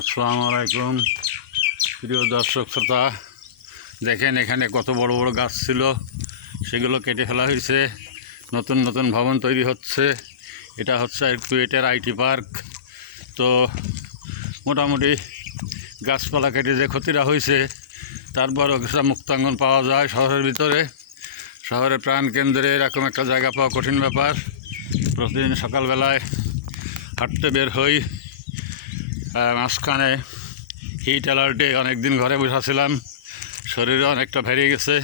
আসসালামু আলাইকুম। প্রিয় দর্শক শ্রোতা, দেখেন এখানে কত বড় বড় গাছ ছিল, সেগুলো কেটে ফেলা হয়েছে। নতুন নতুন ভবন তৈরি হচ্ছে। এটা হচ্ছে কুয়েটের আইটি পার্ক। তো মোটামুটি গাছপালা কেটে যে ক্ষতিটা হয়েছে তারপরও কিছুটা মুক্তাঙ্গন পাওয়া যায় শহরের ভিতরে। শহরের প্রাণকেন্দ্রে এরকম একটা জায়গা পাওয়া কঠিন ব্যাপার। প্রতিদিন সকালবেলায় হাঁটতে বের হই। মাঝখানে হিট অ্যালার্টে অনেক দিন ঘরে বসেছিলাম। শরীরে অনেকটা ভেরিয়ে গেছে।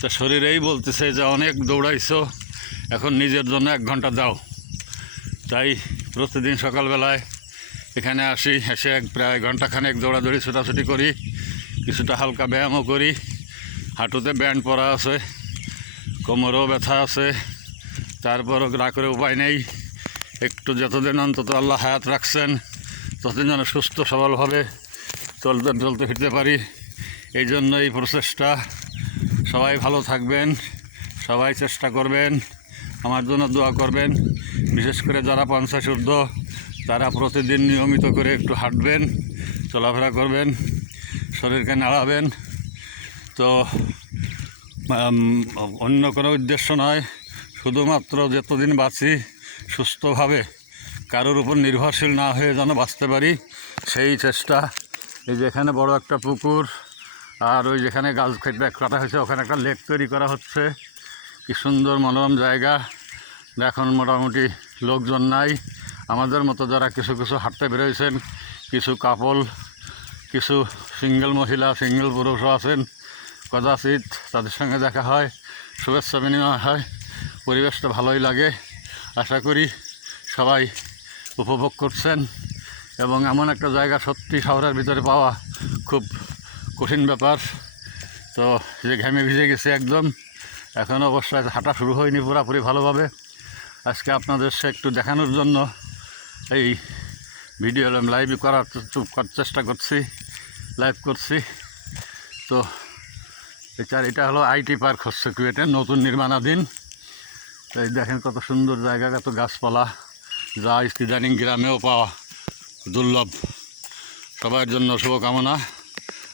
তো শরীরেই বলতেছে যে অনেক দৌড়াইছো, এখন নিজের জন্য এক ঘণ্টা দাও। তাই প্রতিদিন সকালবেলায় এখানে আসি, এসে এক প্রায় ঘন্টাখানেক দৌড়াদৌড়ি, ছোটাছুটি করি, কিছুটা হালকা ব্যায়ামও করি। হাঁটুতে ব্যান্ড পরা আছে, কোমরেও ব্যথা আছে, তারপরও না করে উপায় নেই। একটু যতদিন অন্তত আল্লাহ হায়াত রাখছেন ততদিন যেন সুস্থ, সবলভাবে চলতে চলতে ফিরতে পারি, এই জন্য এই প্রচেষ্টা। সবাই ভালো থাকবেন, সবাই চেষ্টা করবেন, আমার জন্য দোয়া করবেন। বিশেষ করে যারা পঞ্চাশ ঊর্ধ্ব, তারা প্রতিদিন নিয়মিত করে একটু হাঁটবেন, চলাফেরা করবেন শরীরকে নাড়াবেন তো অন্য কোনো উদ্দেশ্য নয়, শুধুমাত্র যতদিন বাঁচি সুস্থভাবে কারোর উপর নির্ভরশীল না হয়ে যেন বাঁচতে পারি, সেই চেষ্টা। এই যে এখানে বড় একটা পুকুর, আর ওই যেখানে গাছ কেটে কাটা হয়েছে, ওখানে একটা লেক তৈরি করা হচ্ছে। কি সুন্দর মনোরম জায়গা। এখন মোটামুটি লোকজন নাই। আমাদের মতো যারা কিছু কিছু হাঁটতে বেরোয়েছেন কিছু কাপল, কিছু সিঙ্গেল মহিলা, সিঙ্গেল পুরুষও আছেন, কদাচিৎ তাদের সঙ্গে দেখা হয়, শুভেচ্ছা বিনিময় হয়। পরিবেশটা ভালোই লাগে। আশা করি সবাই উপভোগ করছেন এবং এমন একটা জায়গা সত্যি শহরের ভিতরে পাওয়া খুব কঠিন ব্যাপার। তো যে ঘেমে ভিজে গেছে একদম, এখন অবশ্যই হাঁটা শুরু হয়নি পুরোপুরি ভালোভাবে। আজকে আপনাদের সে একটু দেখানোর জন্য এই ভিডিও লাইভ করার চেষ্টা করছি লাইভ করছি। তো এছাড়া এটা হলো আইটি পার্ক হচ্ছে কুয়েটে, নতুন নির্মাণাধীন। তো এই দেখেন কত সুন্দর জায়গা, কত গাছপালা। যা ইদানিং গ্রামেও পাওয়া দুর্লভ। সবার জন্য শুভকামনা।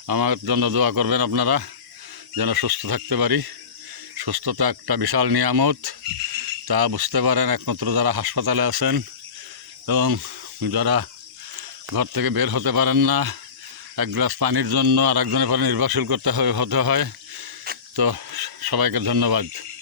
আমার জন্য দোয়া করবেন আপনারা, যেন সুস্থ থাকতে পারি। সুস্থতা একটা বিশাল নিয়ামত, তা বুঝতে পারেন একমাত্র যারা হাসপাতালে আছেন এবং যারা ঘর থেকে বের হতে পারেন না, এক গ্লাস পানির জন্য আর একজনের পরে নির্ভরশীল করতে হতে হয়। তো সবাইকে ধন্যবাদ।